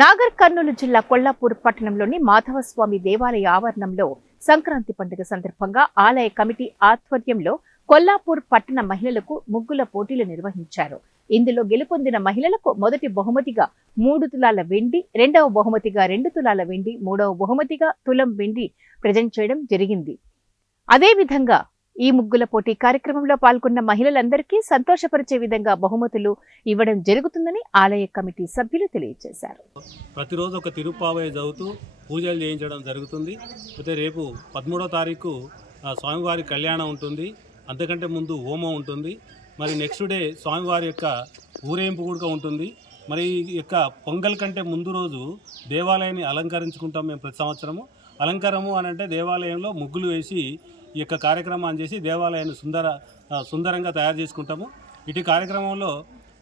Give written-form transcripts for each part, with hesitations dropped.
నాగర్ కర్నూలు జిల్లా కొల్లాపూర్ పట్టణంలోని మాధవస్వామి దేవాలయ ఆవరణంలో సంక్రాంతి పండుగ సందర్భంగా ఆలయ కమిటీ ఆధ్వర్యంలో కొల్లాపూర్ పట్టణ మహిళలకు ముగ్గుల పోటీలు నిర్వహించారు. ఇందులో గెలుపొందిన మహిళలకు మొదటి బహుమతిగా 3 తులాల వెండి, రెండవ బహుమతిగా 2 తులాల వెండి, మూడవ బహుమతిగా తులం వెండి ప్రజెంట్ చేయడం జరిగింది. అదేవిధంగా ఈ ముగ్గుల పోటీ కార్యక్రమంలో పాల్గొన్న మహిళలందరికీ సంతోషపరిచే విధంగా బహుమతులు ఇవ్వడం జరుగుతుందని ఆలయ కమిటీ సభ్యులు తెలియజేశారు. ప్రతిరోజు ఒక తిరుప్పావై చదువుతూ పూజలు చేయించడం జరుగుతుంది. అయితే రేపు 13వ తారీఖు స్వామివారి కళ్యాణం ఉంటుంది. అంతకంటే ముందు హోమం ఉంటుంది. మరి నెక్స్ట్ డే స్వామివారి యొక్క ఊరేంపు కూడా ఉంటుంది. మరి ఈ యొక్క పొంగల్ కంటే ముందు రోజు దేవాలయాన్ని అలంకరించుకుంటాం మేము ప్రతి సంవత్సరము. అలంకారము అని అంటే దేవాలయంలో ముగ్గులు వేసి ఈ యొక్క కార్యక్రమాన్ని చేసి దేవాలయాన్ని సుందరంగా తయారు చేసుకుంటాము. ఇటు కార్యక్రమంలో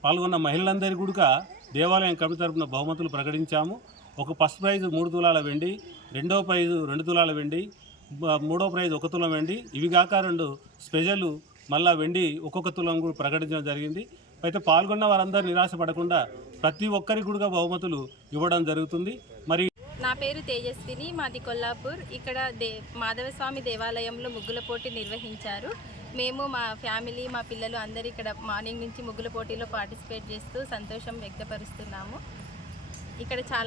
పాల్గొన్న మహిళలందరికీ కూడా దేవాలయం కమిటీ తరపున బహుమతులు ప్రకటించాము. ఒక ఫస్ట్ ప్రైజ్ 3 తులాల వెండి, రెండవ ప్రైజు 2 తులాల వెండి, మూడో ప్రైజ్ 1 తులం వెండి, ఇవి కాక 2 స్పెషల్ మళ్ళా వెండి ఒక్కొక్క తులం కూడా ప్రకటించడం జరిగింది. అయితే పాల్గొన్న వారందరూ నిరాశపడకుండా ప్రతి ఒక్కరికి కూడా బహుమతులు ఇవ్వడం జరుగుతుంది. మరి నా పేరు తేజస్విని, మాది కొల్లాపూర్. ఇక్కడ మాధవస్వామి దేవాలయంలో ముగ్గుల పోటీ నిర్వహించారు. మేము మా ఫ్యామిలీ, మా పిల్లలు అందరూ ఇక్కడ మార్నింగ్ నుంచి ముగ్గుల పోటీలో పార్టిసిపేట్ చేస్తూ సంతోషం వ్యక్తపరుస్తున్నాము. ఇక్కడ చాలా